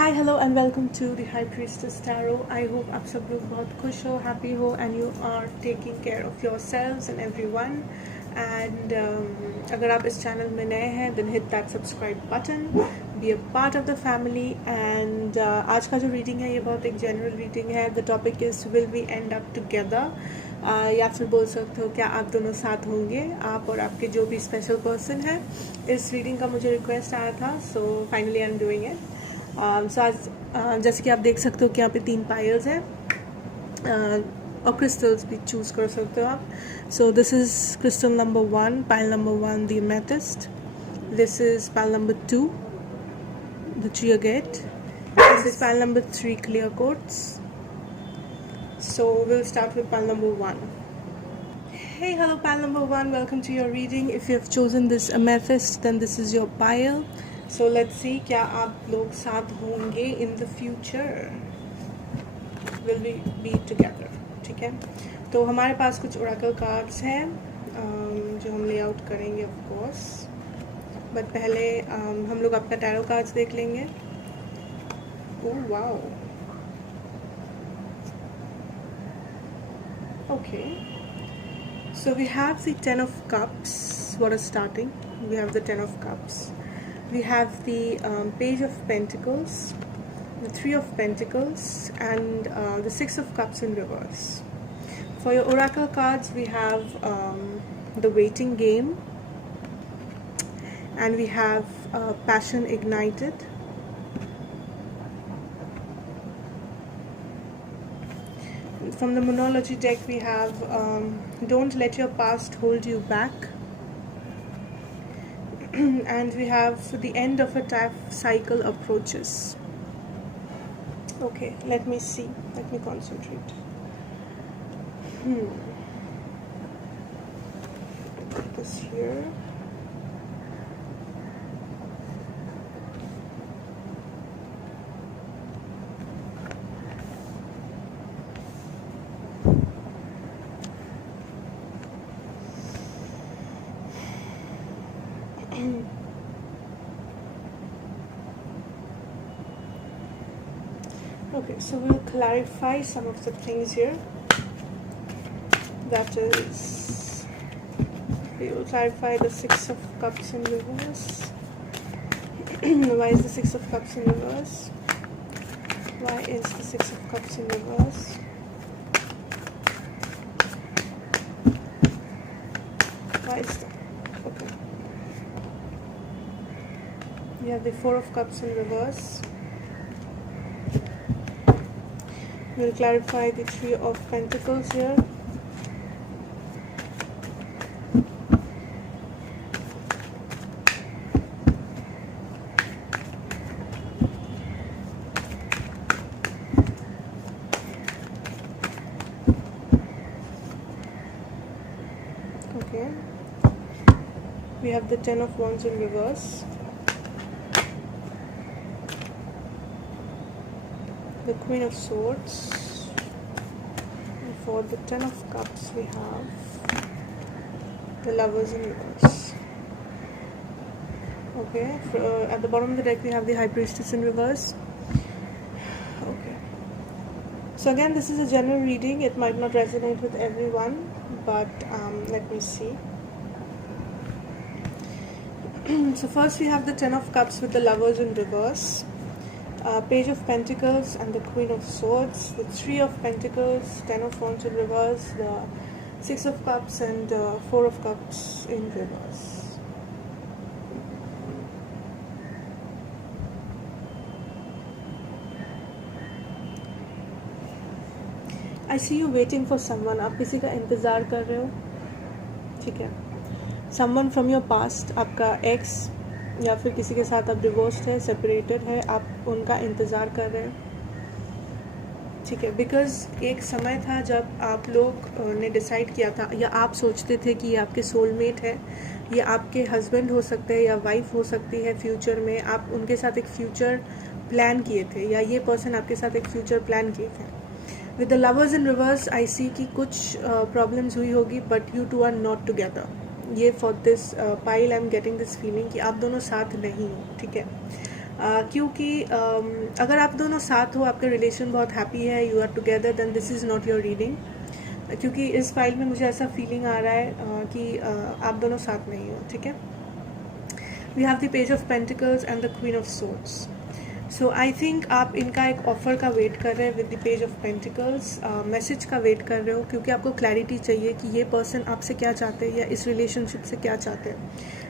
Hi hello and welcome to the high priestess tarot. I hope आप सब लोग बहुत खुश हो, हैप्पी हो and you are taking care of your selves and everyone. And अगर आप इस चैनल में नए हैं then hit that subscribe button, be a part of the family. And आज का जो रीडिंग है ये बहुत एक जनरल रीडिंग है। The topic is will we end up together, या फिर बोल सकते हो क्या आप दोनों साथ होंगे, आप और आपके जो भी स्पेशल पर्सन है। इस रीडिंग का मुझे रिक्वेस्ट आया था, so finally I am doing it. So आज जैसे कि आप देख सकते हो कि यहाँ पे 3 पायल्स हैं, और क्रिस्टल्स भी चूज़ कर सकते हो आप। So this is crystal number 1, pile number 1 the amethyst, this is pile number 2 the ट्रियोगेट, this is pile number 3 clear quartz. So we'll start with pile number 1. Hey, hello pile number 1, welcome to your reading. If you have chosen this amethyst, then this is your pile. So let's see क्या आप लोग साथ होंगे in the future. Will we be together? ठीक है, तो हमारे पास कुछ oracle cards हैं जो हम ले आउट करेंगे of course. बट पहले हम लोग अपना tarot cards देख लेंगे. Oh wow. Okay, so we have the 10 of cups. What is starting? We have the 10 of cups. We have the page of pentacles, the 3 of pentacles, and the 6 of cups in reverse. For your oracle cards, we have the waiting game, and we have passion ignited. From the Monology deck, we have don't let your past hold you back. And we have the end of a tough cycle approaches. Okay, let me see. Let me concentrate. Put this here. Okay, so we'll clarify some of the things here. That is, we will clarify the 6 of cups in reverse. Why is the 6 of cups in reverse? Why is the 6 of cups in reverse? Why is that? Okay. We have the 4 of cups in reverse. We'll clarify the 3 of pentacles here. Okay. We have the 10 of wands in reverse. The Queen of Swords, and for the 10 of Cups we have the Lovers in reverse. Okay, at the bottom of the deck we have the High Priestess in reverse. Okay, so again this is a general reading, it might not resonate with everyone, but let me see. So first we have the 10 of Cups with the Lovers in reverse, Page of Pentacles and the Queen of Swords, the 3 of Pentacles, 10 of Wands in reverse, the 6 of Cups and 4 of Cups in reverse. I see you waiting for someone. आप किसी का इंतज़ार कर रहे हो, ठीक है. Someone from your past, आपका ex या फिर किसी के साथ आप डिवोर्स्ड है, सेपरेटेड है, आप उनका इंतज़ार कर रहे हैं, ठीक है. बिकॉज एक समय था जब आप लोग ने डिसाइड किया था, या आप सोचते थे कि ये आपके सोलमेट है, ये आपके हस्बैंड हो सकते हैं या वाइफ हो सकती है फ्यूचर में. आप उनके साथ एक फ्यूचर प्लान किए थे, या ये पर्सन आपके साथ एक फ्यूचर प्लान किए थे. With the lovers in reverse I see कि कुछ प्रॉब्लम्स हुई होगी, but you two are not together. ये for this pile I am getting this feeling कि आप दोनों साथ नहीं हो, ठीक है. क्योंकि अगर आप दोनों साथ हो, आपका रिलेशन बहुत हैप्पी है, you are together, then this is not your reading. क्योंकि इस फाइल में मुझे ऐसा फीलिंग आ रहा है कि आप दोनों साथ नहीं हो, ठीक है। We have the page of pentacles and the queen of swords. So I think आप इनका एक ऑफ़र का वेट कर रहे हैं with the page of pentacles, message का वेट कर रहे हो, क्योंकि आपको क्लैरिटी चाहिए कि ये पर्सन आपसे क्या चाहते हैं या इस रिलेशनशिप से क्या चाहते हैं।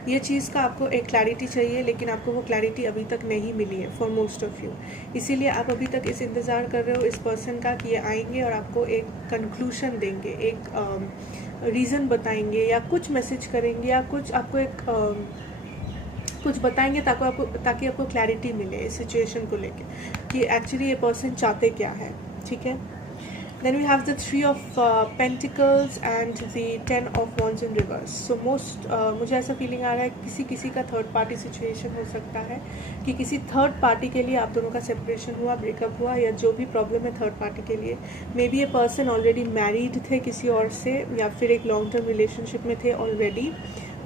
ये चीज़ का आपको एक क्लैरिटी चाहिए, लेकिन आपको वो क्लैरिटी अभी तक नहीं मिली है फॉर मोस्ट ऑफ यू। इसीलिए आप अभी तक इस इंतज़ार कर रहे हो इस पर्सन का कि ये आएंगे और आपको एक कंक्लूशन देंगे, एक रीज़न बताएंगे या कुछ मैसेज करेंगे या कुछ आपको एक कुछ बताएंगे ताकि आपको क्लैरिटी मिले इस सिचुएशन को लेके कि एक्चुअली ये पर्सन चाहते क्या है, ठीक है। Then we have the 3 of pentacles and the 10 of wands in reverse. So मुझे ऐसा फीलिंग आ रहा है किसी का थर्ड पार्टी सिचुएशन हो सकता है कि किसी थर्ड पार्टी के लिए आप दोनों का सेपरेशन हुआ, ब्रेकअप हुआ, या जो भी प्रॉब्लम है थर्ड पार्टी के लिए। मे बी ये पर्सन ऑलरेडी मैरिड थे किसी और से, या फिर एक लॉन्ग टर्म रिलेशनशिप में थे ऑलरेडी,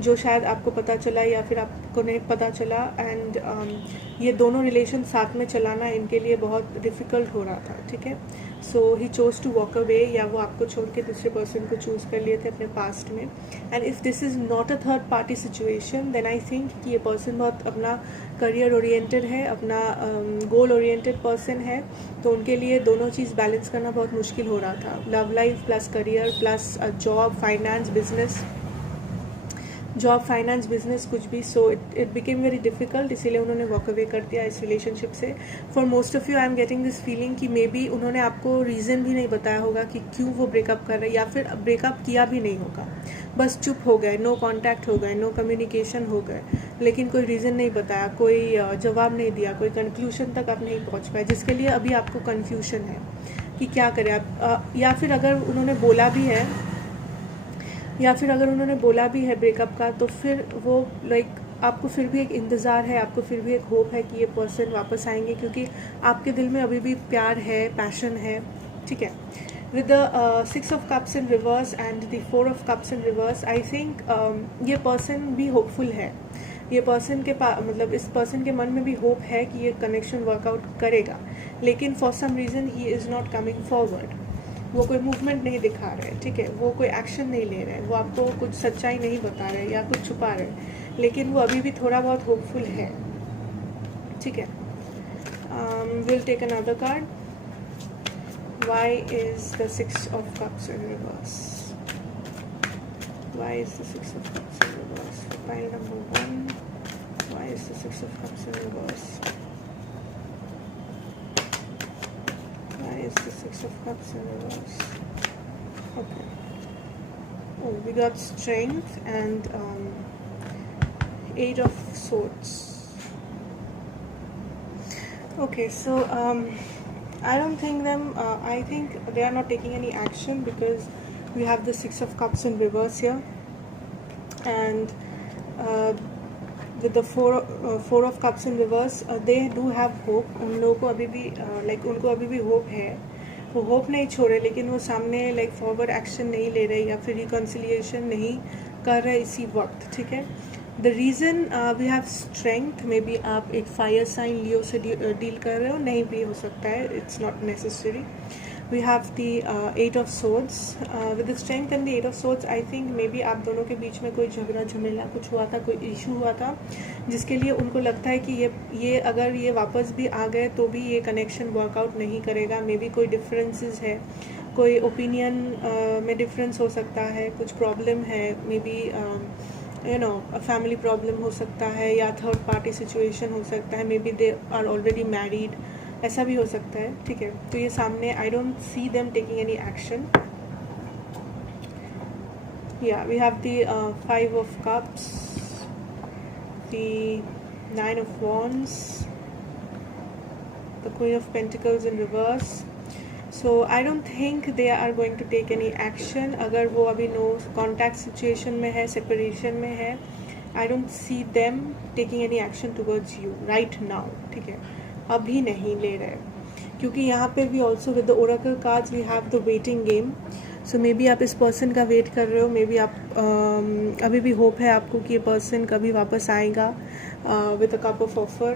जो शायद आपको पता चला या फिर आपको नहीं पता चला। एंड ये दोनों रिलेशन साथ में चलाना इनके लिए बहुत डिफ़िकल्ट हो रहा था, ठीक है। सो ही चोज़ टू वॉक अवे, या वो आपको छोड़ के दूसरे पर्सन को चूज़ कर लिए थे अपने पास्ट में। And if this is not a third party situation, then I think कि ये पर्सन बहुत अपना करियर ओरिएंटेड है, अपना गोल ओरिएंटेड पर्सन है, तो उनके लिए दोनों चीज़ बैलेंस करना बहुत मुश्किल हो रहा था। Love life plus career plus job, finance, business कुछ भी। So it became very difficult, इसीलिए उन्होंने वॉक अवे कर दिया इस रिलेशनशिप से। For most of you I am getting this feeling कि मे बी उन्होंने आपको रीज़न भी नहीं बताया होगा कि क्यों वो ब्रेकअप कर रहे हैं, या फिर ब्रेकअप किया भी नहीं होगा, बस चुप हो गए, नो कॉन्टैक्ट हो गए, नो कम्युनिकेशन हो गए, लेकिन कोई रीज़न नहीं बताया, कोई जवाब नहीं दिया, कोई कंक्लूशन तक आप नहीं पहुँच पाए, जिसके लिए अभी आपको कन्फ्यूजन है कि क्या करें आप। या फिर अगर उन्होंने बोला भी है ब्रेकअप का, तो फिर वो आपको फिर भी एक इंतज़ार है, आपको फिर भी एक होप है कि ये पर्सन वापस आएंगे, क्योंकि आपके दिल में अभी भी प्यार है, पैशन है, ठीक है। With the 6 of cups in reverse and the 4 of cups in reverse, I think ये पर्सन भी होपफुल है। ये पर्सन के मतलब इस पर्सन के मन में भी होप है कि ये कनेक्शन वर्कआउट करेगा, लेकिन for some reason he is not coming forward. वो कोई मूवमेंट नहीं दिखा रहे, ठीक है, वो कोई एक्शन नहीं ले रहे, वो आपको कुछ सच्चाई नहीं बता रहे या कुछ छुपा रहे, लेकिन वो अभी भी थोड़ा बहुत होपफुल है, ठीक है। Will take another card. Why is the 6 of cups in reverse? Why is the 6 of cups in reverse? Pile number 1, why is the 6 of cups in reverse? Is the 6 of cups in reverse? Okay. Oh, we got strength and 8 of swords. Okay, so I don't think I think they are not taking any action because we have the 6 of cups in reverse here, and with the 4 of cups in reverse, they do have hope. उन लोगों को अभी भी उनको अभी भी hope है, वो होप नहीं छोड़े, लेकिन वो सामने फॉरवर्ड एक्शन नहीं ले रहे या फिर रिकन्सिलिएशन नहीं कर रहे इसी वक्त, ठीक है। The reason we have strength, maybe आप एक फायर साइन लियो से डील कर रहे हो, नहीं भी हो सकता है, it's not necessary. We have the 8 of swords. With the strength and the 8 of swords, I think maybe आप दोनों के बीच में कोई झगड़ा झमेला कुछ हुआ था, कोई इशू हुआ था, जिसके लिए उनको लगता है कि ये अगर ये वापस भी आ गए तो भी ये कनेक्शन वर्कआउट नहीं करेगा। मे बी कोई डिफरेंसेस है, कोई ओपिनियन में डिफरेंस हो सकता है, कुछ प्रॉब्लम है, मे बी फैमिली प्रॉब्लम हो सकता है, या थर्ड पार्टी सिचुएशन हो सकता है, maybe they are already married, ऐसा भी हो सकता है, ठीक है। तो ये सामने I don't see them taking any action. या we have the 5 of cups, the 9 of wands, the queen of pentacles in reverse. So I don't think they are going to take any action. अगर वो अभी no contact situation में है, separation में है, I don't see them taking any action towards you right now, ठीक है, अभी नहीं ले रहे, क्योंकि यहाँ पे भी also with the oracle cards we have the waiting game. So maybe आप इस पर्सन का वेट कर रहे हो, मे बी आप अभी भी होप है आपको कि ये पर्सन कभी वापस आएगा with a cup of offer,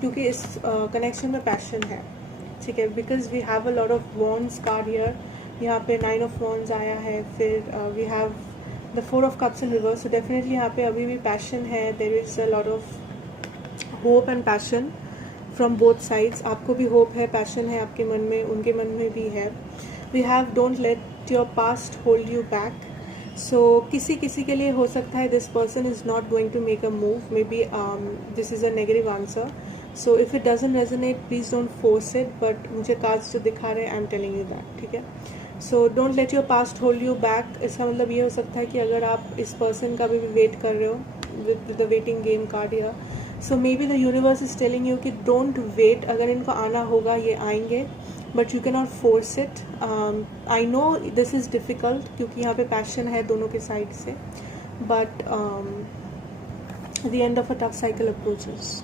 क्योंकि इस कनेक्शन में पैशन है, ठीक है। Because we have a lot of wands card here, यहाँ पे 9 ऑफ वॉन्ड्स आया है, फिर we have the 4 of cups in reverse. So definitely यहाँ पे अभी भी पैशन है, there is a lot of hope and passion from both sides. आपको भी होप है, पैशन है आपके मन में, उनके मन में भी है। We have don't let your past hold you back. So किसी किसी के लिए हो सकता है this person is not going to make a move, maybe this is a negative answer. So if it doesn't resonate please don't force it, but मुझे cards जो दिखा रहे हैं I am telling you that, ठीक है। So don't let your past hold you back. इसका मतलब ये हो सकता है कि अगर आप इस पर्सन का भी वेट कर रहे हो with the waiting game card या, so maybe the universe is telling you कि डोंट वेट, अगर इनको आना होगा ये आएंगे, but you can not force it. I know this is difficult क्योंकि यहाँ पे पैशन है दोनों के साइड से, but the end of a tough cycle approaches.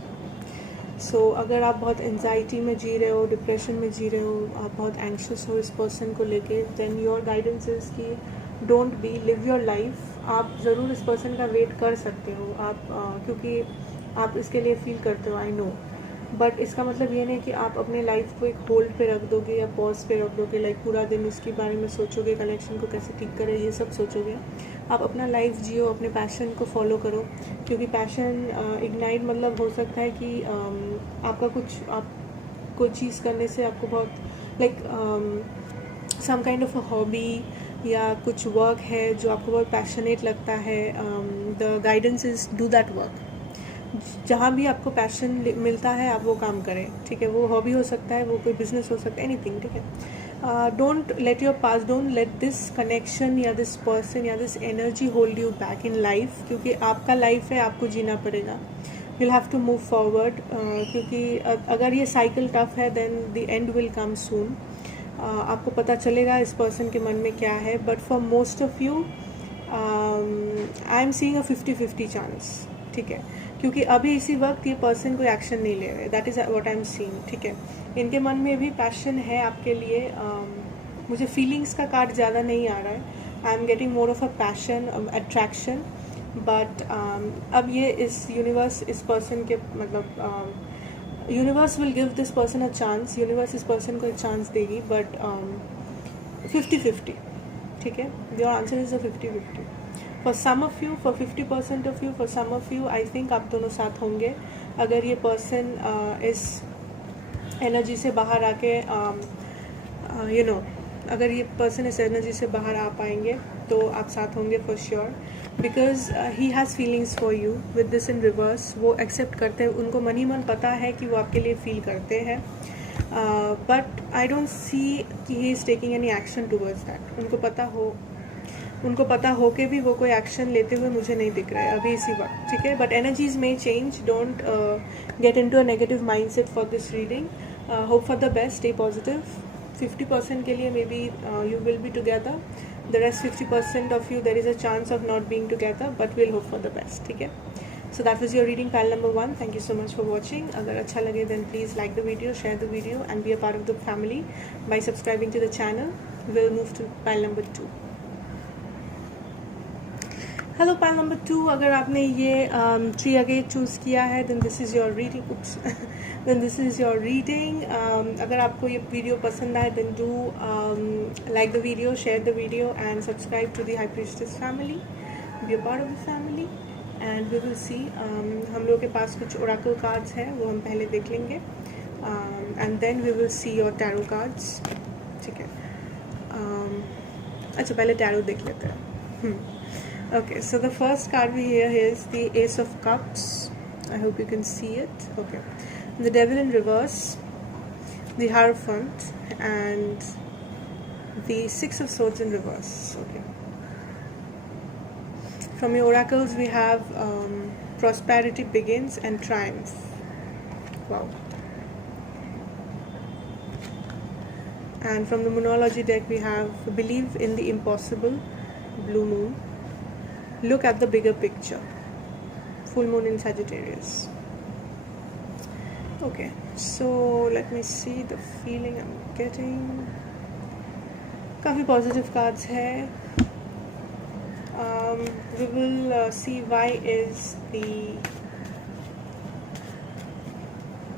So अगर आप बहुत एंजाइटी में जी रहे हो, डिप्रेशन में जी रहे हो, आप बहुत एंक्शस हो इस पर्सन को लेके, देन योर गाइडेंस इज़ कि don't be, live your life. आप ज़रूर इस पर्सन का वेट कर सकते हो आप, क्योंकि आप इसके लिए फील करते हो, आई नो, बट इसका मतलब ये नहीं कि आप अपने लाइफ को एक होल्ड पे रख दोगे या पॉज पे रख दोगे, लाइक पूरा दिन उसके बारे में सोचोगे, कनेक्शन को कैसे ठीक करें, ये सब सोचोगे। आप अपना लाइफ जियो, अपने पैशन को फॉलो करो, क्योंकि पैशन इग्नाइट मतलब हो सकता है कि आपका कुछ, आप कोई चीज़ करने से आपको बहुत like some kind of a hobby या कुछ वर्क है जो आपको बहुत पैशनेट लगता है, the guidance is do that work. जहाँ भी आपको पैशन मिलता है आप वो काम करें, ठीक है। वो हॉबी हो सकता है, वो कोई बिजनेस हो सकता है, एनीथिंग, ठीक है। Don't let your pass, don't let this connection या दिस पर्सन या this energy hold you back in life, क्योंकि आपका लाइफ है, आपको जीना पड़ेगा। you'll have to move forward, क्योंकि अगर ये साइकिल टफ है then the end will come soon. आपको पता चलेगा इस पर्सन के मन में क्या है, but for most of you I am seeing a 50-50 chance, ठीक है, क्योंकि अभी इसी वक्त ये पर्सन कोई एक्शन नहीं ले रहे, that is what I am seeing, ठीक है। इनके मन में भी पैशन है आपके लिए, मुझे फीलिंग्स का कार्ड ज़्यादा नहीं आ रहा है, I am getting more of a passion, attraction, but अब ये इस यूनिवर्स इस पर्सन के मतलब universe will give this person a chance, universe इस पर्सन को एक चांस देगी, बट 50-50, ठीक है। Your answer is a 50-50 for some of you, for 50% of you, for some of you I think आप दोनों साथ होंगे। अगर ये पर्सन इस एनर्जी से बाहर आके यू नो, अगर ये पर्सन इस एनर्जी से बाहर आ पाएंगे तो आप साथ होंगे for sure, because he has feelings for you with this in reverse. वो एक्सेप्ट करते हैं, उनको मन ही मन पता है कि वो आपके लिए फील करते हैं, बट आई डोंट सी कि he is taking any action towards that. उनको पता हो के भी वो कोई एक्शन लेते हुए मुझे नहीं दिख रहा है अभी इसी वक्त, ठीक है। बट एनर्जीज में change, don't get into a negative mindset for this reading, hope for the best, stay positive. 50% के लिए may be you will be together, the rest 50% of you there is a chance of not being together, but will hope for the best, ठीक है। सो that was your reading pile number 1। Thank you so much for watching. अगर अच्छा लगे then please like the video, share the video and be a part of the family by subscribing to the channel. Will move to pile number 2। Hello pile number 2, अगर आपने ये tree agate चूज़ किया है then this is your reading, then this is your reading. अगर आपको ये video पसंद आए then do like the video, share the video and subscribe to the high priestess family, B a part of the family and we will see. हम लोग के पास कुछ Oracle cards हैं, वो हम पहले देख लेंगे and then we will see your tarot cards, ठीक है। अच्छा पहले टैरो देख लेते हैं। Okay, so the first card we hear is the Ace of Cups. I hope you can see it. Okay, the Devil in reverse, the Hierophant, and the Six of Swords in reverse. Okay. From your oracles we have prosperity begins and triumph. Wow. And from the Moonology deck we have believe in the impossible, blue moon. Look at the bigger picture, full moon in Sagittarius. Okay, so let me see the feeling I'm getting. काफ़ी positive cards है. We will see why is the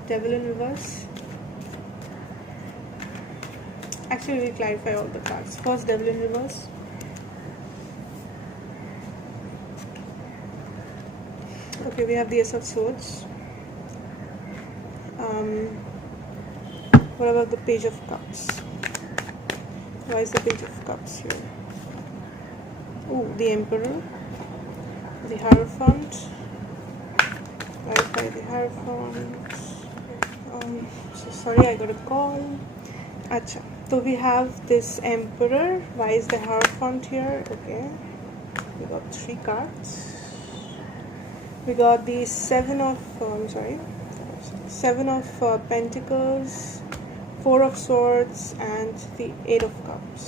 Devil in reverse. Actually, we'll clarify all the cards. First, Devil in reverse. Okay, we have the Ace of Swords. What about the Page of Cups? Why is the Page of Cups here? Oh, the Emperor. The Hierophant. Clarify the Hierophant. So sorry, I got a call. Acha. So we have this Emperor. Why is the Hierophant here? Okay. We got 3 cards. We got the Seven of Pentacles, 4 of Swords, and the 8 of Cups.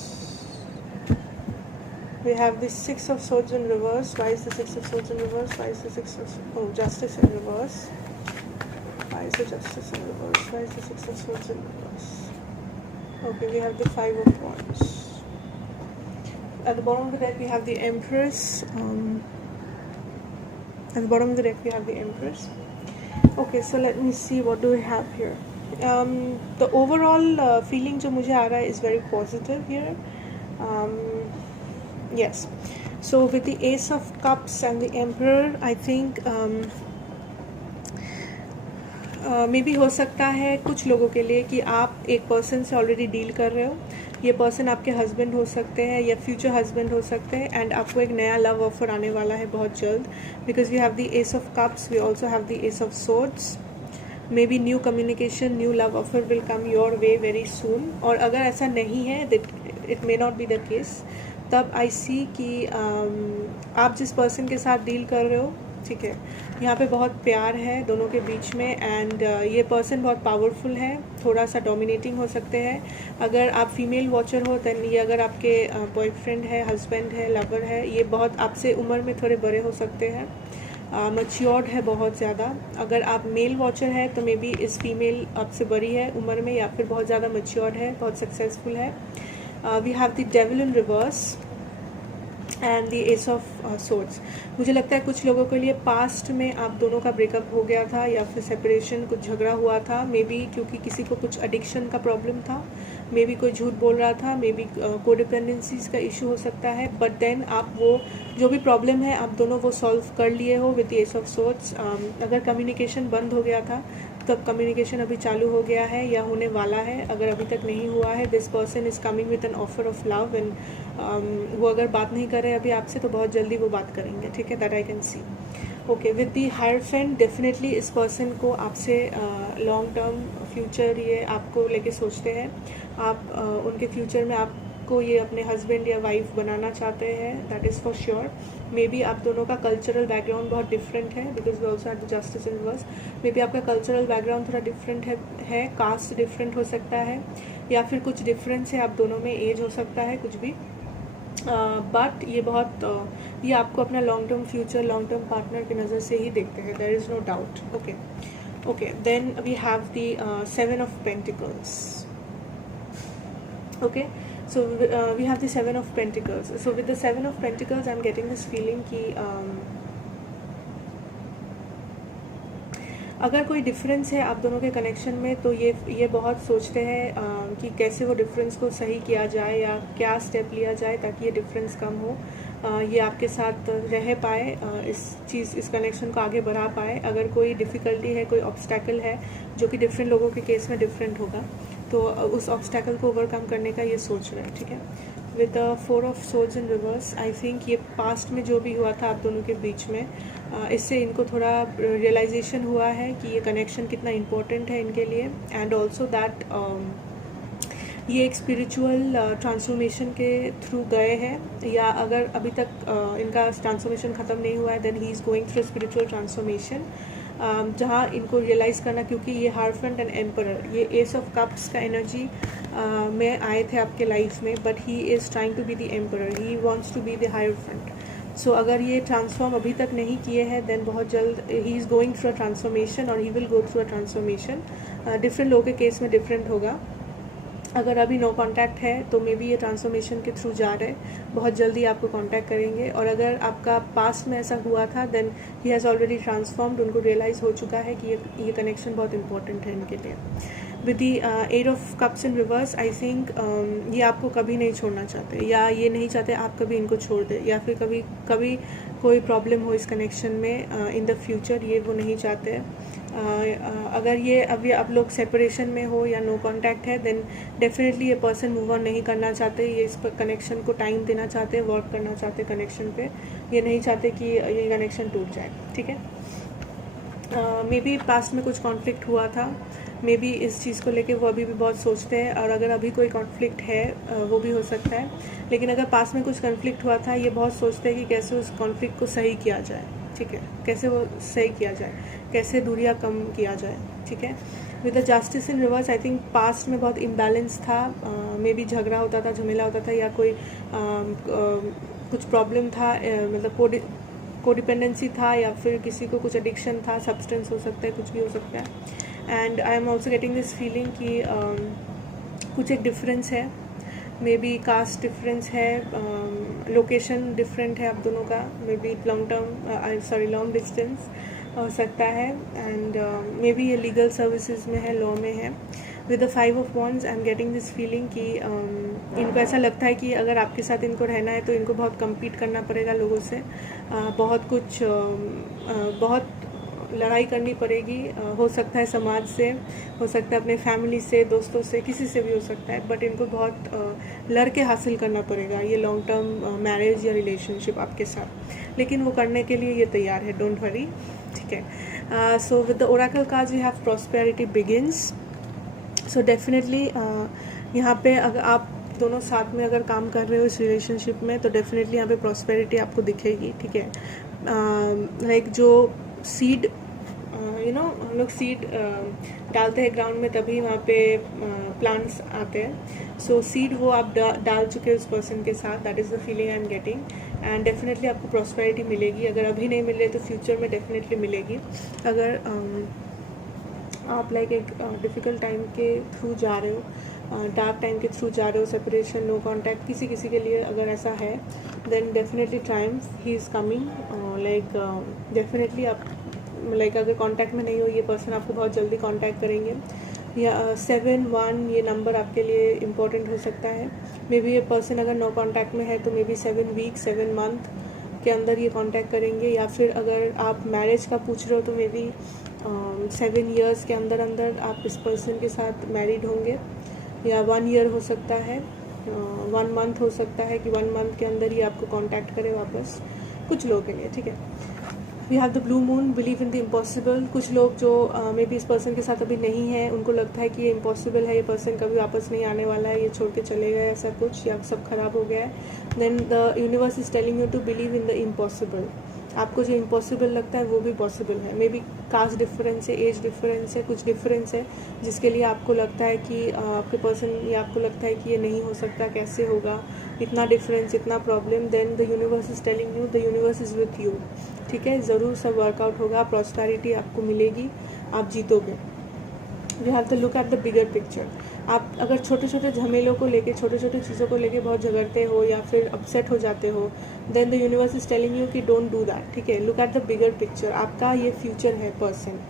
We have the 6 of Swords in reverse. Why is the 6 of Swords in reverse? Why is the 6 of Justice in reverse? Why is the Justice in reverse? Why is the 6 of Swords in reverse? Okay, we have the 5 of Wands. At the bottom of the deck we have the Empress. At the bottom of the deck we have the Empress. Okay, so let me see what do we have here. The overall feeling जो मुझे आ रहा है is very positive here. Yes. So with the Ace of Cups and the Emperor, I think may be हो सकता है कुछ लोगों के लिए कि आप एक पर्सन से ऑलरेडी डील कर रहे हो. ये पर्सन आपके हस्बैंड हो सकते हैं या फ्यूचर हस्बैंड हो सकते हैं, एंड आपको एक नया लव ऑफर आने वाला है बहुत जल्द. Because we have the ace of cups, we also have the ace of swords. Maybe new communication, new love offer will come your way very soon. और अगर ऐसा नहीं है, it may not be the case, तब I see कि आप जिस person के साथ डील कर रहे हो, ठीक है, यहाँ पे बहुत प्यार है दोनों के बीच में. एंड ये पर्सन बहुत पावरफुल है, थोड़ा सा डोमिनेटिंग हो सकते हैं. अगर आप फीमेल वॉचर हो दैन ये अगर आपके बॉयफ्रेंड है, हस्बैंड है, लवर है, ये बहुत आपसे उम्र में थोड़े बड़े हो सकते हैं, मैच्योर्ड है बहुत ज़्यादा. अगर आप मेल वॉचर है तो मे बी इस फीमेल आपसे बड़ी है उम्र में, या फिर बहुत ज़्यादा मैच्योर्ड है, बहुत सक्सेसफुल है. We have the devil in reverse and the ace of swords. मुझे लगता है कुछ लोगों के लिए पास्ट में आप दोनों का ब्रेकअप हो गया था, या फिर सेपरेशन, कुछ झगड़ा हुआ था. मे बी क्योंकि किसी को कुछ एडिक्शन का प्रॉब्लम था, मे बी कोई झूठ बोल रहा था, मे बी कोडिपेंडेंसीज का इशू हो सकता है. बट देन आप वो जो भी प्रॉब्लम है आप दोनों वो सॉल्व कर लिए हो with the ace of swords. अगर कम्युनिकेशन बंद हो गया था तब कम्युनिकेशन अभी चालू हो गया है या होने वाला है. अगर अभी तक नहीं हुआ है, this person is coming with an offer of love. And वो अगर बात नहीं कर रहे अभी आपसे तो बहुत जल्दी वो बात करेंगे, ठीक है, that I can see. Okay, with the hierophant definitely इस पर्सन को आपसे लॉन्ग टर्म फ्यूचर ये आपको लेके सोचते हैं. आप उनके फ्यूचर में आपको ये अपने हस्बैंड या वाइफ बनाना चाहते हैं, that is for sure. Maybe आप दोनों का कल्चरल बैकग्राउंड बहुत डिफरेंट है, because we also have the justice in reverse. Maybe आपका कल्चरल बैकग्राउंड थोड़ा डिफरेंट है, कास्ट डिफरेंट हो सकता है, या फिर कुछ डिफरेंस है आप दोनों में, एज हो सकता है, कुछ भी. बट ये आपको अपना long term future, long term partner की नज़र से ही देखते हैं, there is no doubt. Okay, then we have the 7 of pentacles. Okay, so we have the 7 of Pentacles. So with the 7 of Pentacles I'm getting this feeling कि अगर कोई difference है आप दोनों के कनेक्शन में तो ये बहुत सोचते हैं कि कैसे वो डिफरेंस को सही किया जाए या क्या स्टेप लिया जाए ताकि ये डिफरेंस कम हो, ये आपके साथ रह पाए, इस कनेक्शन को आगे बढ़ा पाए. अगर कोई डिफ़िकल्टी है, कोई ऑब्स्टैकल है जो कि डिफरेंट लोगों के केस में डिफरेंट होगा, तो उस ऑब्स्टैकल को ओवरकम करने का ये सोच रहे हैं, ठीक है. With the 4 of swords in reverse, I think ये पास्ट में जो भी हुआ था आप दोनों के बीच में, इससे इनको थोड़ा रियलाइजेशन हुआ है कि ये कनेक्शन कितना इम्पोर्टेंट है इनके लिए. एंड ऑल्सो दैट ये एक स्पिरिचुअल ट्रांसफॉर्मेशन के थ्रू गए हैं, या अगर अभी तक इनका ट्रांसफॉर्मेशन ख़त्म नहीं हुआ है then he is going through spiritual transformation, जहाँ इनको रियलाइज़ करना, क्योंकि ये हायरफेंट एंड एम्परर, ये एस ऑफ कप्स का एनर्जी में आए थे आपके लाइफ में, but he is trying to be the emperor, he wants to be the hierophant. So अगर ये ट्रांसफॉर्म अभी तक नहीं किए हैं देन बहुत जल्द ही is going through a transformation, और he will go through a transformation. Different लोगों के केस में डिफरेंट होगा. अगर अभी नो कांटेक्ट है तो मे बी ये ट्रांसफॉर्मेशन के थ्रू जा रहे हैं, बहुत जल्दी आपको कांटेक्ट करेंगे। और अगर आपका पास्ट में ऐसा हुआ था then he has already transformed, उनको रियलाइज़ हो चुका है कि ये कनेक्शन बहुत इंपॉर्टेंट है इनके लिए। With the 8 of cups in reverse, I think ये आपको कभी नहीं छोड़ना चाहते, या ये नहीं चाहते आप कभी इनको छोड़ दें, या फिर कभी कोई प्रॉब्लम हो इस कनेक्शन में इन द फ्यूचर, ये वो नहीं चाहते। अगर ये अभी आप लोग सेपरेशन में हो या नो कांटेक्ट है देन डेफिनेटली ये पर्सन मूव ऑन नहीं करना चाहते, ये इस पर कनेक्शन को टाइम देना चाहते हैं, वर्क करना चाहते हैं कनेक्शन पे, ये नहीं चाहते कि ये कनेक्शन टूट जाए, ठीक है। मे बी पास्ट में कुछ कॉन्फ्लिक्ट हुआ था, मे बी इस चीज़ को लेके वो अभी भी बहुत सोचते हैं, और अगर अभी कोई कॉन्फ्लिक्ट है वो भी हो सकता है। लेकिन अगर पास्ट में कुछ कॉन्फ्लिक्ट हुआ था, ये बहुत सोचते हैं कि कैसे उस कॉन्फ्लिक्ट को सही किया जाए, ठीक है, कैसे वो सही किया जाए, कैसे दूरियां कम किया जाए, ठीक है। With the justice in reverse, I think past में बहुत इम्बैलेंस था, मे बी झगड़ा होता था, झमेला होता था, या कोई कुछ प्रॉब्लम था, मतलब कोडिपेंडेंसी था, या फिर किसी को कुछ एडिक्शन था, सब्सटेंस हो सकता है, कुछ भी हो सकता है। And I am also getting this feeling कि कुछ एक डिफरेंस है, मे बी कास्ट डिफरेंस है, लोकेशन डिफरेंट है आप दोनों का, मे बी लॉन्ग डिस्टेंस हो सकता है, एंड मे बी ये लीगल सर्विसेज में है, लॉ में है। With the 5 of wands I am getting this feeling कि इनको ऐसा लगता है कि अगर आपके साथ इनको रहना है तो इनको बहुत कम्पीट करना पड़ेगा लोगों से, बहुत लड़ाई करनी पड़ेगी, हो सकता है समाज से, हो सकता है अपने फैमिली से, दोस्तों से, किसी से भी हो सकता है, बट इनको बहुत लड़ के हासिल करना पड़ेगा ये लॉन्ग टर्म मैरिज या रिलेशनशिप आपके साथ, लेकिन वो करने के लिए ये तैयार है, डोंट वरी, ठीक है। So with the oracle cards we have prosperity begins, so definitely यहाँ पे अगर आप दोनों साथ में अगर काम कर रहे हो इस रिलेशनशिप में तो डेफिनेटली यहाँ पे प्रॉस्पेरिटी आपको दिखेगी, ठीक है। लाइक जो सीड हम लोग सीड डालते हैं ग्राउंड में, तभी वहाँ पे प्लांट्स आते हैं। सो सीड वो आप डाल चुके हो उस पर्सन के साथ, that is the feeling I am getting, and definitely आपको प्रॉस्पेरिटी मिलेगी। अगर अभी नहीं मिल रही तो फ्यूचर में डेफिनेटली मिलेगी। अगर आप लाइक एक डिफ़िकल्ट टाइम के थ्रू जा रहे हो, डार्क टाइम के थ्रू जा रहे हो, सेपरेशन, नो कांटेक्ट, किसी के लिए अगर ऐसा है then definitely triumph he is coming, like definitely आप लाइक अगर कांटेक्ट में नहीं हो ये पर्सन आपको बहुत जल्दी कांटेक्ट करेंगे, या 7-1 ये नंबर आपके लिए इम्पोर्टेंट हो सकता है। मे बी ये पर्सन अगर नो कांटेक्ट में है तो मे बी 7 वीक 7 मंथ के अंदर ये कांटेक्ट करेंगे, या फिर अगर आप मैरिज का पूछ रहे हो तो मे बी 7 ईयर्स के अंदर आप इस पर्सन के साथ मैरिड होंगे, या 1 ईयर हो सकता है, 1 मंथ हो सकता है कि 1 मंथ के अंदर ही आपको कांटेक्ट करे वापस, कुछ लोगों के लिए, ठीक है। We have the blue moon, believe in the impossible, कुछ लोग जो मे बी इस पर्सन के साथ अभी नहीं है, उनको लगता है कि ये इम्पॉसिबल है, ये पर्सन कभी वापस नहीं आने वाला है, ये छोड़ के चले गए, ऐसा कुछ, या सब खराब हो गया है। Then the universe is telling you to believe in the impossible, आपको जो इम्पॉसिबल लगता है वो भी पॉसिबल है। मे बी कास्ट डिफरेंस है, एज डिफरेंस है, कुछ डिफरेंस है जिसके लिए आपको लगता है कि आपके पर्सन, या आपको लगता है कि ये नहीं हो सकता, कैसे होगा, इतना डिफरेंस, इतना problem. Then the universe is telling you, the universe is with you, ठीक है, ज़रूर सब वर्कआउट होगा, प्रॉस्पेरिटी आपको मिलेगी, आप जीतोगे। We have to look at the bigger picture. आप अगर छोटे छोटे झमेलों को लेके, छोटे छोटे चीज़ों को लेके बहुत झगड़ते हो या फिर अपसेट हो जाते हो, then the universe is telling you कि डोंट डू दैट, ठीक है। Look at the bigger picture, आपका ये फ्यूचर है person.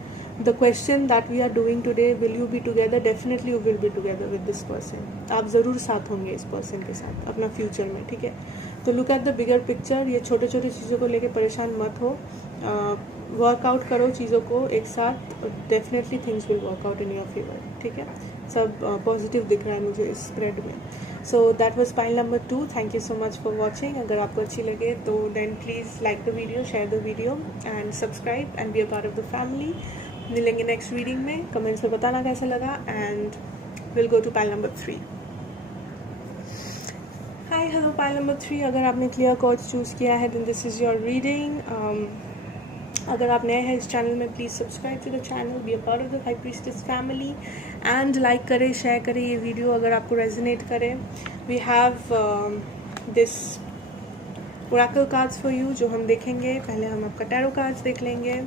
The question that we are doing today, will you be together, definitely you will be together with this person, आप ज़रूर साथ होंगे इस पर्सन के साथ अपना फ्यूचर में, ठीक है। तो look at the bigger picture, ये छोटे छोटे चीज़ों को लेके परेशान मत हो, वर्कआउट करो चीज़ों को एक साथ, definitely things will workout in your favour, ठीक है। सब पॉजिटिव दिख रहा है मुझे इस स्प्रेड में। So that was pile number 2, thank you so much for watching. अगर आपको अच्छी लगे तो then please like the video, share the video and subscribe and be a part of the family. मिलेंगे नेक्स्ट रीडिंग में, comments में बताना कैसा लगा, and will go to pile number 3। Hi hello pile number 3, अगर आपने क्लियर कॉर्ड्स चूज़ किया है then this is your reading. अगर आप नए हैं इस चैनल में, please subscribe to the channel, be a part of the high priestess family, and like करें, शेयर करें ये वीडियो अगर आपको रेजोनेट करे। We have this oracle cards for you जो हम देखेंगे। पहले हम आपका टैरो कार्ड्स देख लेंगे।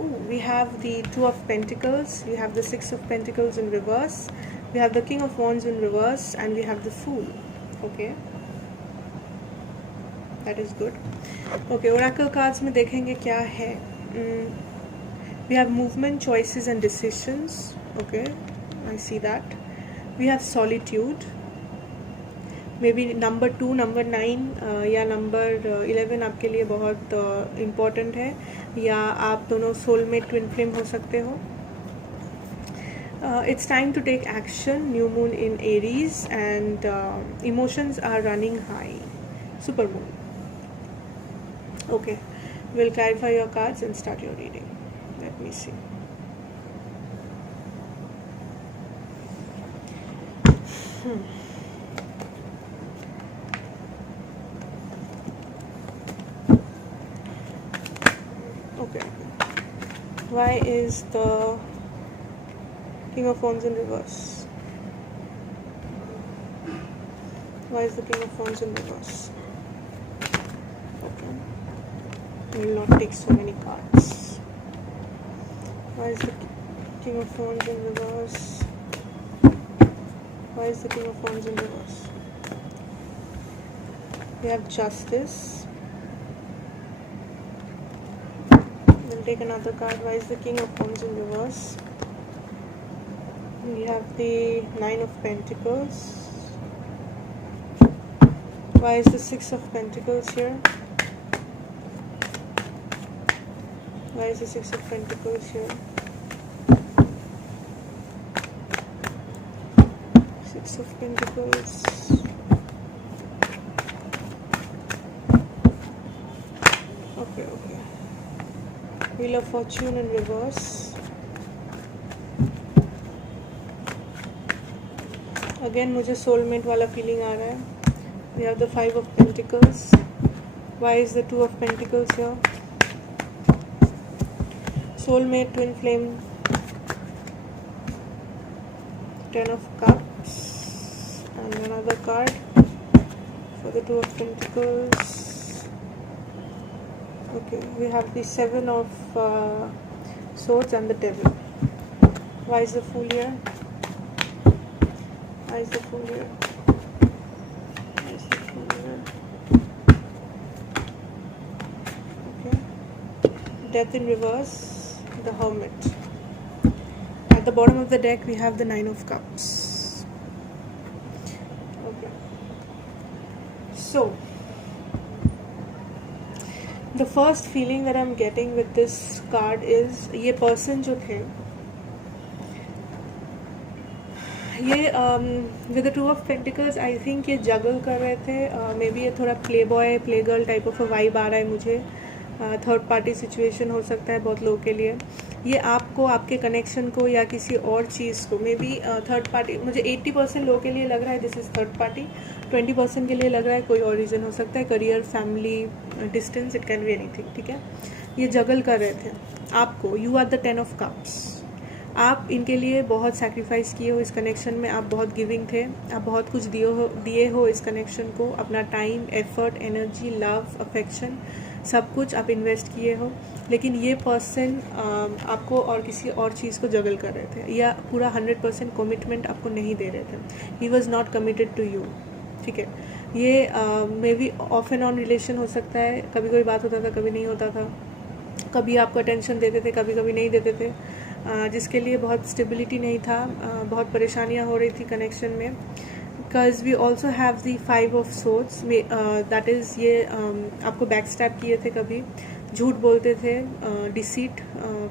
We have the 2 of Pentacles, we have the 6 of Pentacles in reverse, We have the King of Wands in reverse and we have the Fool. Okay, that is good. Okay, oracle cards में देखेंगे क्या है. We have movement, choices and decisions. Okay, I see that. We have solitude. Maybe number 2, number 9 या number 11 आपके लिए बहुत important है, या आप दोनों सोलमेट ट्विन फ्लेम हो सकते हो. It's time to take action. New moon in Aries and emotions are running high. Super moon. Okay, we'll clarify your cards and start your reading. Let me see. Okay. Why is the King of Wands in reverse? Why is the King of Wands in reverse? Okay. We will not take so many cards. Why is the King of Wands in reverse? Why is the King of Wands in reverse? We have Justice. We'll take another card. Why is the King of Wands in reverse? We have the Nine of Pentacles. Why is the Six of Pentacles here? Why is the Six of Pentacles here? Six of Pentacles. Okay, okay. Wheel of Fortune in reverse. Again मुझे soulmate वाला feeling आ रहा है. We have the Five of Pentacles. Why is the Two of Pentacles here? Soulmate, twin flame, Ten of Cups, and another card for the Two of Pentacles. Okay, we have the Seven of Swords and the Devil. Why is the Fool here? Why is the Fool here? Why is the Fool here? Okay. Death in reverse, the Hermit. At the bottom of the deck, we have the Nine of Cups. Okay. So, the first feeling that I'm getting with this card is ये person जो थे, ये with the two of pentacles I think ये juggle कर रहे थे. Maybe ये थोड़ा play boy play girl type of a vibe आ रहा है मुझे. थर्ड पार्टी सिचुएशन हो सकता है बहुत लोगों के लिए. ये आपको, आपके कनेक्शन को या किसी और चीज़ को, मे बी थर्ड पार्टी. मुझे 80% लोगों के लिए लग रहा है दिस इज़ थर्ड पार्टी. 20% के लिए लग रहा है कोई और रीज़न हो सकता है, career, family, distance, it can be anything. ठीक है, ये जगल कर रहे थे आपको. You are the 10 of cups. आप इनके लिए बहुत सैक्रिफाइस किए हो इस कनेक्शन में. आप बहुत गिविंग थे. आप बहुत कुछ दिए हो इस कनेक्शन को. अपना time, effort, energy, love, affection, सब कुछ आप इन्वेस्ट किए हो. लेकिन ये पर्सन आपको और किसी और चीज़ को जगल कर रहे थे, या पूरा 100% कमिटमेंट आपको नहीं दे रहे थे. He was not committed to you. ठीक है, ये maybe off and on relation हो सकता है. कभी कोई बात होता था, कभी नहीं होता था. कभी आपको अटेंशन देते थे, कभी कभी नहीं देते थे, जिसके लिए बहुत स्टेबिलिटी नहीं था. बहुत परेशानियां हो रही थी कनेक्शन में. Because we also have the 5 of swords. That is ये आपको बैक स्टैप किए थे, कभी झूठ बोलते थे, डिसीट,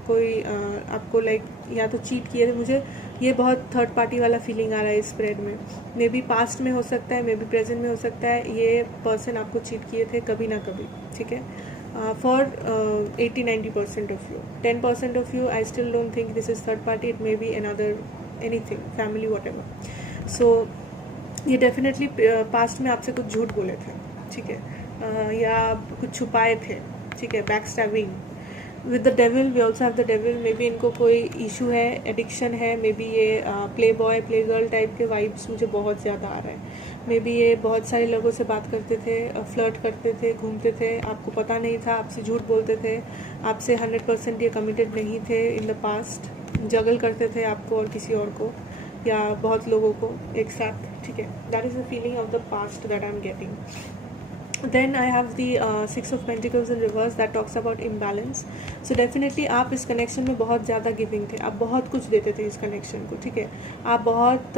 कोई आपको लाइक या तो चीट किए थे. मुझे ये बहुत थर्ड पार्टी वाला फीलिंग आ रहा है इस स्प्रेड में. मे बी पास्ट में हो सकता है, मे बी प्रेजेंट में हो सकता है. ये पर्सन आपको चीट किए थे कभी ना कभी. ठीक है, for 80-90% of you. 10% of you, I still don't think this is third party. It may be another anything, family, whatever. So ये डेफिनेटली पास्ट में आपसे कुछ झूठ बोले थे. ठीक है, या कुछ छुपाए थे. ठीक है, back stabbing. With the devil, we also have the devil. Maybe इनको कोई इशू है, एडिक्शन है. मे बी ये play boy play girl type के वाइब्स मुझे बहुत ज़्यादा आ रहे हैं. मे बी ये बहुत सारे लोगों से बात करते थे, फ्लर्ट करते थे, घूमते थे, आपको पता नहीं था, आपसे झूठ बोलते थे, आपसे 100% ये कमिटेड नहीं थे इन द पास्ट. जगल करते थे आपको और किसी और को. या बहुत लोगों को एक साथ, ठीक है. That is the feeling of the past that I am getting. Then I have the Six of Pentacles in reverse that talks about imbalance. So definitely आप इस कनेक्शन में बहुत ज़्यादा गिविंग थे, आप बहुत कुछ देते थे इस कनेक्शन को, ठीक है. आप बहुत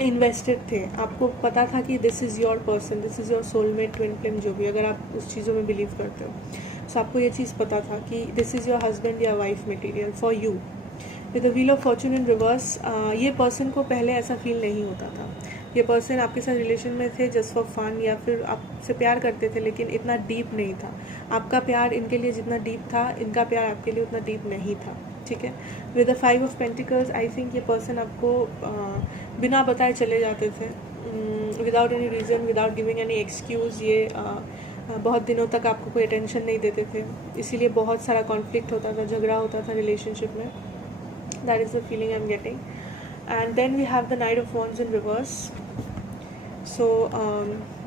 इन्वेस्टेड थे, आपको पता था कि this is your person, this is your soulmate, twin flame, जो भी, अगर आप उस चीज़ों में बिलीव करते हो. सो आपको ये चीज़ पता था कि दिस इज़ योर हस्बैंड या wife material for you. With the wheel of Fortune in reverse, ये पर्सन को पहले ऐसा फील नहीं होता था. ये पर्सन आपके साथ रिलेशन में थे जस्ट फॉर फन, या फिर आपसे प्यार करते थे लेकिन इतना डीप नहीं था. आपका प्यार इनके लिए जितना डीप था, इनका प्यार आपके लिए उतना डीप नहीं था, ठीक है. With the 5 of pentacles, I think ये पर्सन आपको बिना बताए चले जाते थे, without any reason, without giving any excuse. ये बहुत दिनों तक आपको कोई अटेंशन नहीं देते थे, इसीलिए बहुत सारा कॉन्फ्लिक्ट होता था, झगड़ा होता था रिलेशनशिप में. That is the feeling I am getting. And then we have the knight of wands in reverse. So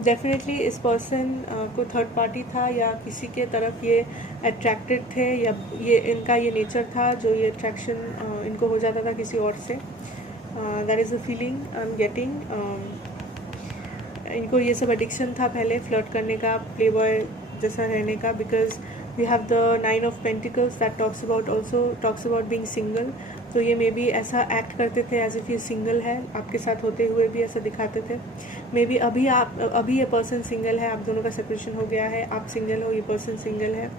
definitely इस पर्सन को थर्ड पार्टी था या किसी के तरफ ये अट्रैक्टेड थे, या ये इनका ये नेचर था जो ये अट्रैक्शन इनको हो जाता था किसी और से. That is the feeling I am getting. इनको ये सब एडिक्शन था पहले, फ्लर्ट करने का, प्ले बॉय जैसा रहने का, because we have the 9 of pentacles that talks about being single. तो ये मे बी ऐसा एक्ट करते थे एज इफ़ ये सिंगल है, आपके साथ होते हुए भी ऐसा दिखाते थे. मे बी अभी ये पर्सन सिंगल है, आप दोनों का सेपरेशन हो गया है, आप सिंगल हो, ये पर्सन सिंगल है.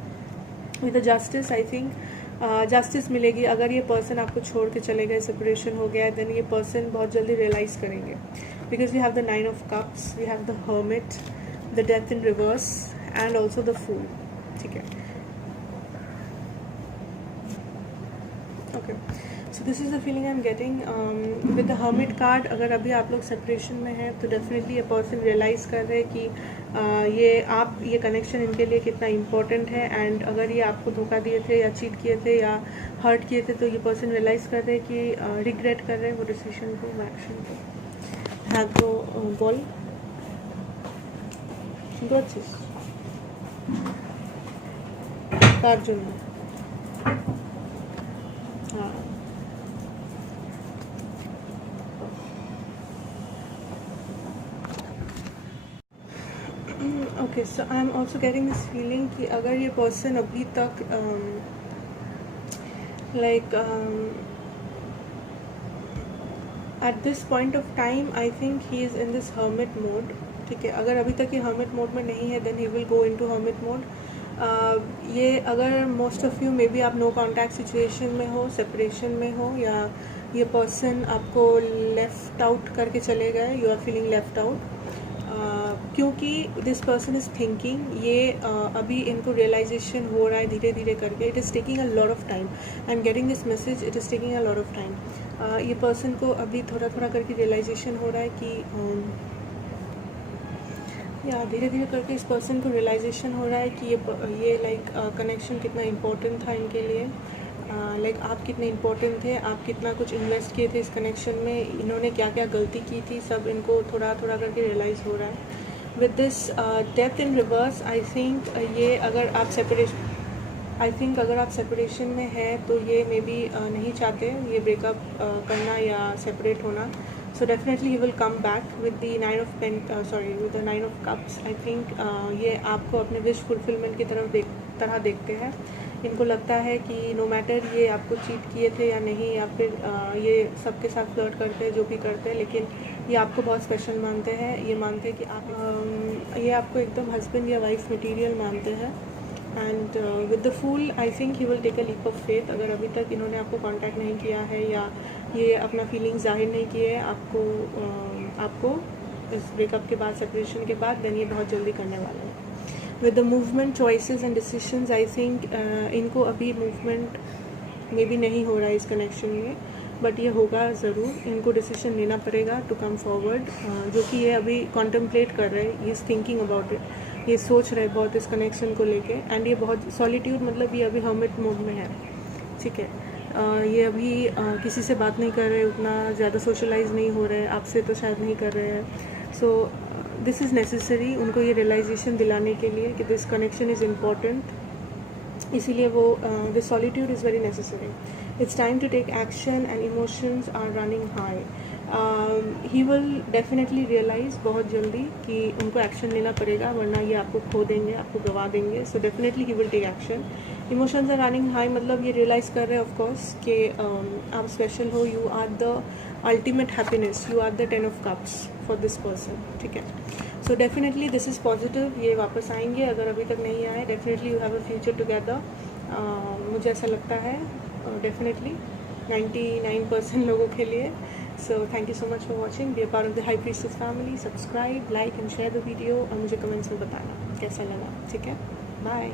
With the justice, I think justice मिलेगी. अगर ये पर्सन आपको छोड़ के चले गए, सेपरेशन हो गया है, देन ये पर्सन बहुत जल्दी रियलाइज़ करेंगे, because we have the 9 of cups, we have the hermit, the death in reverse and also the fool, ठीक है. Okay, so this is the feeling I am getting. With the hermit card, अगर अभी आप लोग separation में हैं तो definitely ये पर्सन रियलाइज़ कर रहे हैं कि ये कनेक्शन इनके लिए कितना इम्पोर्टेंट है. एंड अगर ये आपको धोखा दिए थे या चीट किए थे या हर्ट किए थे, तो ये पर्सन रियलाइज़ कर रहे हैं कि रिग्रेट कर रहे हैं वो डिसीजन को, वो एक्शन को. हाँ, तो बॉल अच्छी अर्जुन, हाँ. Okay, so I am also getting this feeling कि अगर ये पर्सन अभी तक at this point of time, I think he is in this hermit mode, ठीक है. अगर अभी तक ये हर्मिट मोड में नहीं है, then he will go into hermit mode. ये अगर most of you maybe आप नो कॉन्टैक्ट सिचुएशन में हो, सेपरेशन में हो, या ये पर्सन आपको लेफ़्ट आउट करके चले गए, you are feeling left out, क्योंकि दिस पर्सन इज़ थिंकिंग, ये अभी इनको रियलाइजेशन हो रहा है धीरे धीरे करके. It is taking a lot of time. I am getting this message, it is taking a lot of time. ये पर्सन को अभी थोड़ा थोड़ा करके रियलाइजेशन हो रहा है कि या धीरे धीरे करके इस पर्सन को रियलाइजेशन हो रहा है कि ये कनेक्शन कितना इम्पोर्टेंट था इनके लिए. आप कितने इम्पोर्टेंट थे, आप कितना कुछ इन्वेस्ट किए थे इस कनेक्शन में, इन्होंने क्या क्या गलती की थी, सब इनको थोड़ा थोड़ा करके रियलाइज़ हो रहा है. With this death in reverse, I think ये अगर आप सेपरेशन में हैं तो ये मे बी नहीं चाहते ये ब्रेकअप करना या सेपरेट होना. So definitely he will come back with the 9 of cups. I think ये आपको अपने विश फुलफिलमेंट की तरह देखते हैं. इनको लगता है कि नो मैटर ये आपको चीट किए थे या नहीं, या फिर ये सबके साथ फ्लर्ट करते हैं, जो भी करते हैं, लेकिन ये आपको बहुत स्पेशल मानते हैं. ये मानते हैं कि ये आपको एकदम हस्बैंड या वाइफ मटेरियल मानते हैं. And with the fool, I think he will take a leap of faith. अगर अभी तक इन्होंने आपको कांटेक्ट नहीं किया है या ये अपना फीलिंग्स जाहिर नहीं किए हैं आपको इस ब्रेकअप के बाद, सेपरेशन के बाद, देन ये बहुत जल्दी करने वाले हैं. With the movement, choices and decisions, I think इनको अभी मूवमेंट मे बी नहीं हो रहा है इस कनेक्शन में, बट ये होगा ज़रूर. इनको डिसीजन लेना पड़ेगा टू कम फॉरवर्ड, जो कि ये अभी कॉन्टम्पलेट कर रहे हैं. ये इज़ थिंकिंग अबाउट इट, ये सोच रहे बहुत इस कनेक्शन को लेके. एंड ये बहुत सॉलिट्यूड, मतलब ये अभी हर्मिट मोड में है, ठीक है. ये अभी किसी से बात नहीं कर रहे, उतना ज़्यादा सोशलाइज नहीं हो रहे, आपसे तो शायद नहीं कर रहे हैं. सो दिस इज़ नेसेसरी उनको ये रियलाइजेशन दिलाने के लिए कि दिस कनेक्शन इज़ इम्पॉर्टेंट. इसीलिए वो this solitude is very necessary. It's time to take action and emotions are running high. He will definitely realize बहुत जल्दी कि उनको एक्शन लेना पड़ेगा, वरना ये आपको खो देंगे, आपको गवा देंगे. So definitely he will take action. Emotions are running high मतलब ये realize कर रहे हैं of course कि आप special हो, you are the ultimate happiness, you are the 10 of cups for this person. ठीक है. So definitely this is positive. ये वापस आएंगे. अगर अभी तक नहीं आए, definitely you have a future together. मुझे ऐसा लगता है डेफिनेटली 99% लोगों के लिए. So thank you so much for watching. B a part of the high priestess family. Subscribe, like and share the video और मुझे कमेंट्स में बताना कैसा लगा. ठीक है. बाय.